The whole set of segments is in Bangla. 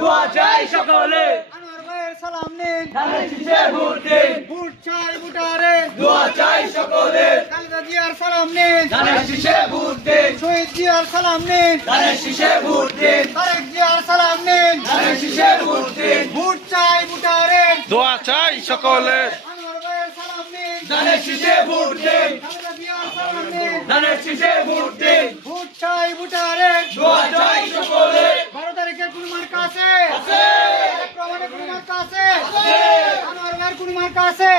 দোয়া চাই সকলে আনোয়ার ভাইয়ের সালাম নিন ধানের শীষে ভোট দিন ভোট চাই ভোটারে দোয়া চাই সকলে খালেদা জিয়ার সালাম নিন ধানের শীষে ভোট দিন শহীদ জিয়ার সালাম নিন ধানের শীষে ভোট দিন তারেক জিয়ার সালাম নিন ধানের শীষে ভোট দিন ভোট চাই ভোটারে দোয়া চাই সকলে আনোয়ার ভাইয়ের সালাম নিন ধানের শীষে ভোট দিন খালেদা জিয়ার সালাম নিন ধানের শীষে ভোট দিন ভোট চাই ভোটারে দোয়া চাই সকলে 12 তারিখে কোন মার্কা আছে আছে প্রমাণে কোন মার্কা আছে আছে আনোয়ার ভাইয়ের কোন মার্কা আছে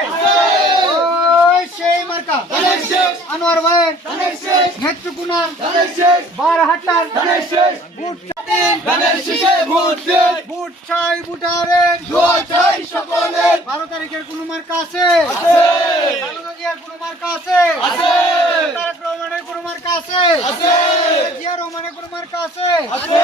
ওই সেই মার্কা ধানের শেষ আনোয়ার ভাইয়ের ধানের শেষ নেত্রকোনা ধানের শেষ বারহাট্টার ধানের শেষ ভোট চাই ধানের শীষে ভোট দিন ভোট চাই ভোটারে দোয়া চাই সকলে 12 তারিখের কোন মার্কা আছে আছে খালেদা জিয়ার কোন মার্কা আছে আছে তারেক রহমানের কোন মার্কা আছে আছে জিয়া রহমানের কোন মার্কা আছে আছে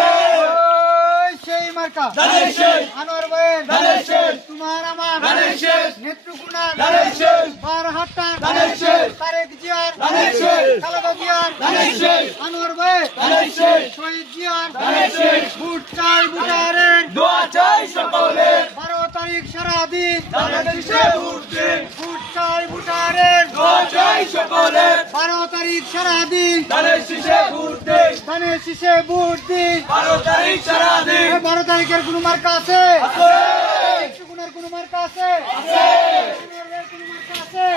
ওই সেই মার্কা ধানের শেষ আনোয়ার ভাইয়ের ধানের শেষ তোমার আমার ধানের শেষ নেত্রকোনা ধানের শেষ বারহাট্টা ধানের শেষ তারেক জিয়ার ধানের শেষ খালেদা জিয়ার ধানের শেষ আনোয়ার ভাইয়ের ধানের শেষ শহীদ জিয়ার ধানের শেষ ভোট চাই ভোটারে দোয়া চাই সকলে 12 তারিখ সারাদিন ধানের শীষে ভোট দিন ভোট চাই ভোটারে দোয়া চাই সকলে 12 তারিখ সারাদিন ধানের শীষে ভোট দিন ধানের শীষে ভোট দিন 12 তারিখ সারাদিন 12 তারিখের কোন মার্কা আছে আছে নেত্রকোনার কোন মার্কা আছে আছে আনোয়ার ভাইয়ের কোন মার্কা আছে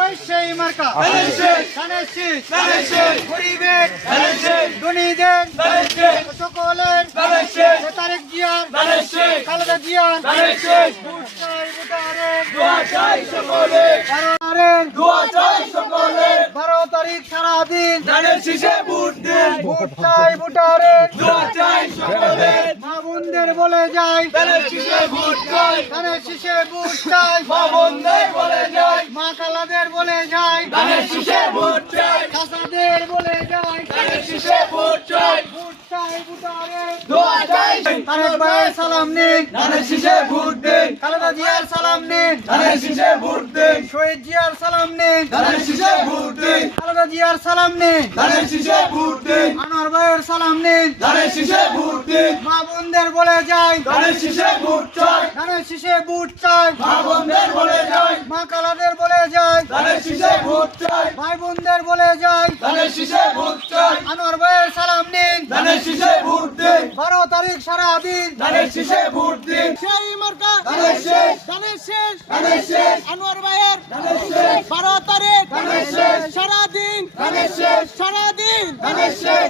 ওই সেই মার্কা ধানের শেষ ধানের শীষ ধানের শেষ গরিবের ধানের শেষ ধনীদের ধানের শেষ সকলের ধানের শেষ তারেক জিয়ার ধানের শেষ খালেদা জিয়ার ধানের শেষ ভোট চাই ভোটারে দোয়া চাই সকলে 12 দোয়া চাই সকলে 12 তারিখ সারাদিন ধানের শীষে ভোট দিন ভোট চাই ভোটারে দোয়া চাই সকলে মা বোনদের বলে যাই ধানের শীষে ভোট চাই ধানের শীষে ভোট চাই মা বোনদের বলে যাই মা খালাদের বলে যাই ধানের শীষে ভোট চাই চাচাদের বলে যাই ধানের শীষে ভোট চাই ভোট চাই ভোটারে দোয়া চাই তারেক ভাইয়ের সালাম নিন ধানের শীষে ভোট দিন খালেদা জিয়ার সালাম নিন ধানের শীষে ভোট দিন শহীদ জিয়ার সালাম নিন ধানের শীষে ভোট দিন খালেদা জিয়ার সালাম নিন ধানের শীষে ভোট দিন আনোয়ার ভাইয়ের সালাম নিন ধানের শীষে ভোট দিন মা বোনদের বলে যাই ধানের শীষে ভোট চাই ধানের শীষে ভোট চাই মা বোনদের বলে যাই মা খালাদের বলে যাই ধানের শীষে ভোট চাই ভাই বোনদের বলে যাই ধানের শীষে ভোট চাই আনোয়ার ভাইয়ের সালাম নিন ধানের শীষে ভোট দিন 12 তারিখ সারাদিন ধানের শীষে ভোট দিন সেই মার্কা ধানের শেষ ধানের শেষ ধানের শেষ আনোয়ার ভাইয়ের ধানের শেষ 12 তারিখ ধানের শেষ সারাদিন ধানের শেষ সারাদিন ধানের শেষ